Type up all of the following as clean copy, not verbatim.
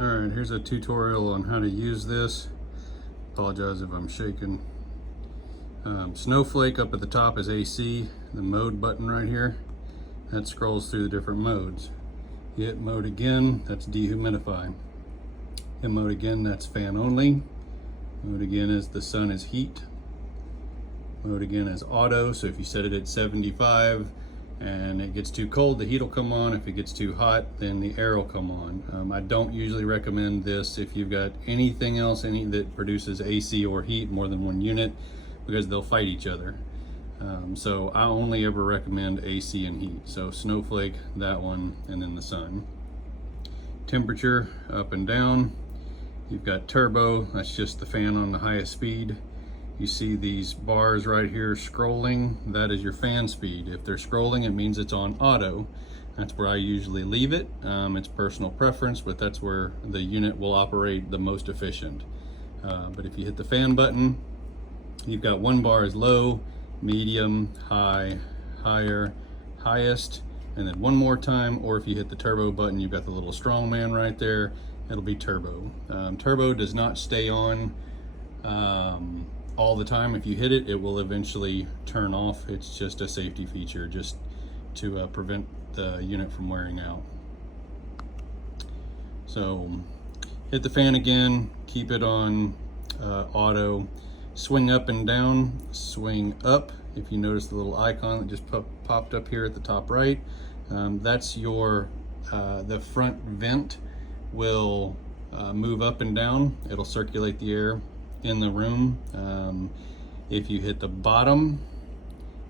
Alright, here's a tutorial on how to use this. Apologize if I'm shaking. Snowflake up at the top is AC, the mode button right here. That scrolls through the different modes. You hit mode again, that's dehumidify. Hit mode again, that's fan only. Mode again is the sun is heat. Mode again is auto, so if you set it at 75 and it gets too cold, the heat will come on. If it gets too hot, then the air will come on. I don't usually recommend this if you've got anything else that produces AC or heat, more than one unit, because they'll fight each other. So I only ever recommend AC and heat. So snowflake, that one, and then the sun. Temperature, up and down. You've got turbo, that's just the fan on the highest speed. You see these bars right here scrolling, that is your fan speed. If they're scrolling, it means it's on auto. That's where I usually leave it. It's personal preference, but that's where the unit will operate the most efficient. But if you hit the fan button, you've got one bar is low, medium, high, higher, highest, and then one more time, or if you hit the turbo button, you've got the little strongman right there, it'll be turbo. Turbo does not stay on all the time. If you hit it, it will eventually turn off. It's just a safety feature, just to prevent the unit from wearing out. So hit the fan again, keep it on auto. Swing up and down, swing up. If you notice the little icon that just popped up here at the top right, that's your, the front vent will move up and down. It'll circulate the air in the room. If you hit the bottom,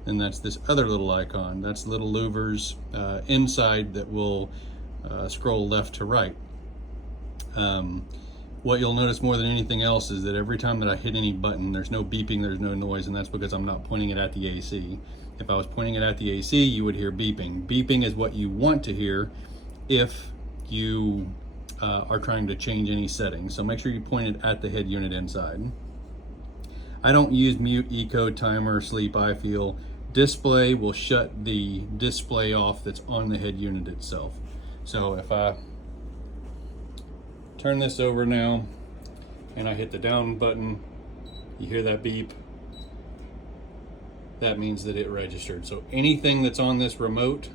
then that's this other little icon. That's little louvers inside that will scroll left to right. What you'll notice more than anything else is that every time that I hit any button, there's no beeping, there's no noise, and that's because I'm not pointing it at the AC. If I was pointing it at the AC, you would hear beeping. Beeping is what you want to hear if you are trying to change any settings. So make sure you point it at the head unit inside. I don't use mute, eco, timer, sleep, I feel. Display will shut the display off that's on the head unit itself. So if I turn this over now and I hit the down button, you hear that beep, that means that it registered. So anything that's on this remote,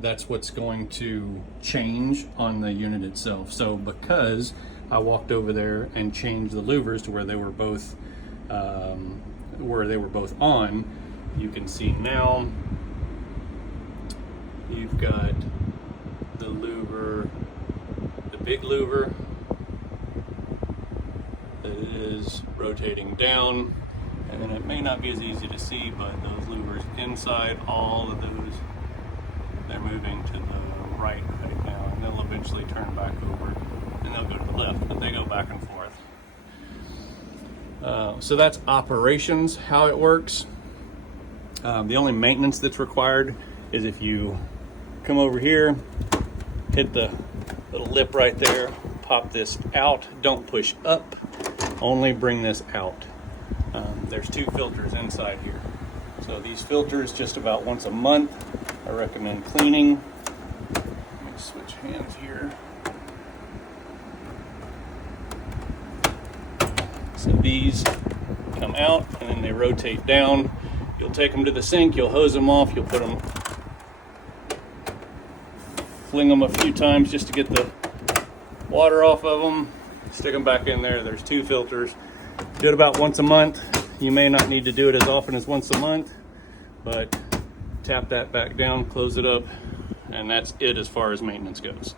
that's what's going to change on the unit itself. So because I walked over there and changed the louvers to where they were both on, you can see now you've got the louver, the big louver that is rotating down, and then it may not be as easy to see, but those louvers inside, all of those, they're moving to the right now, and they'll eventually turn back over, and they'll go to the left, but they go back and forth. So that's operations, how it works. The only maintenance that's required is if you come over here, hit the little lip right there, pop this out, don't push up, only bring this out. There's two filters inside here. So these filters, just about once a month, I recommend cleaning. Let me switch hands here. So these come out and then they rotate down. You'll take them to the sink, you'll hose them off, you'll put them, fling them a few times just to get the water off of them, stick them back in there. There's two filters. Do it about once a month. You may not need to do it as often as once a month, but tap that back down, close it up, and that's it as far as maintenance goes.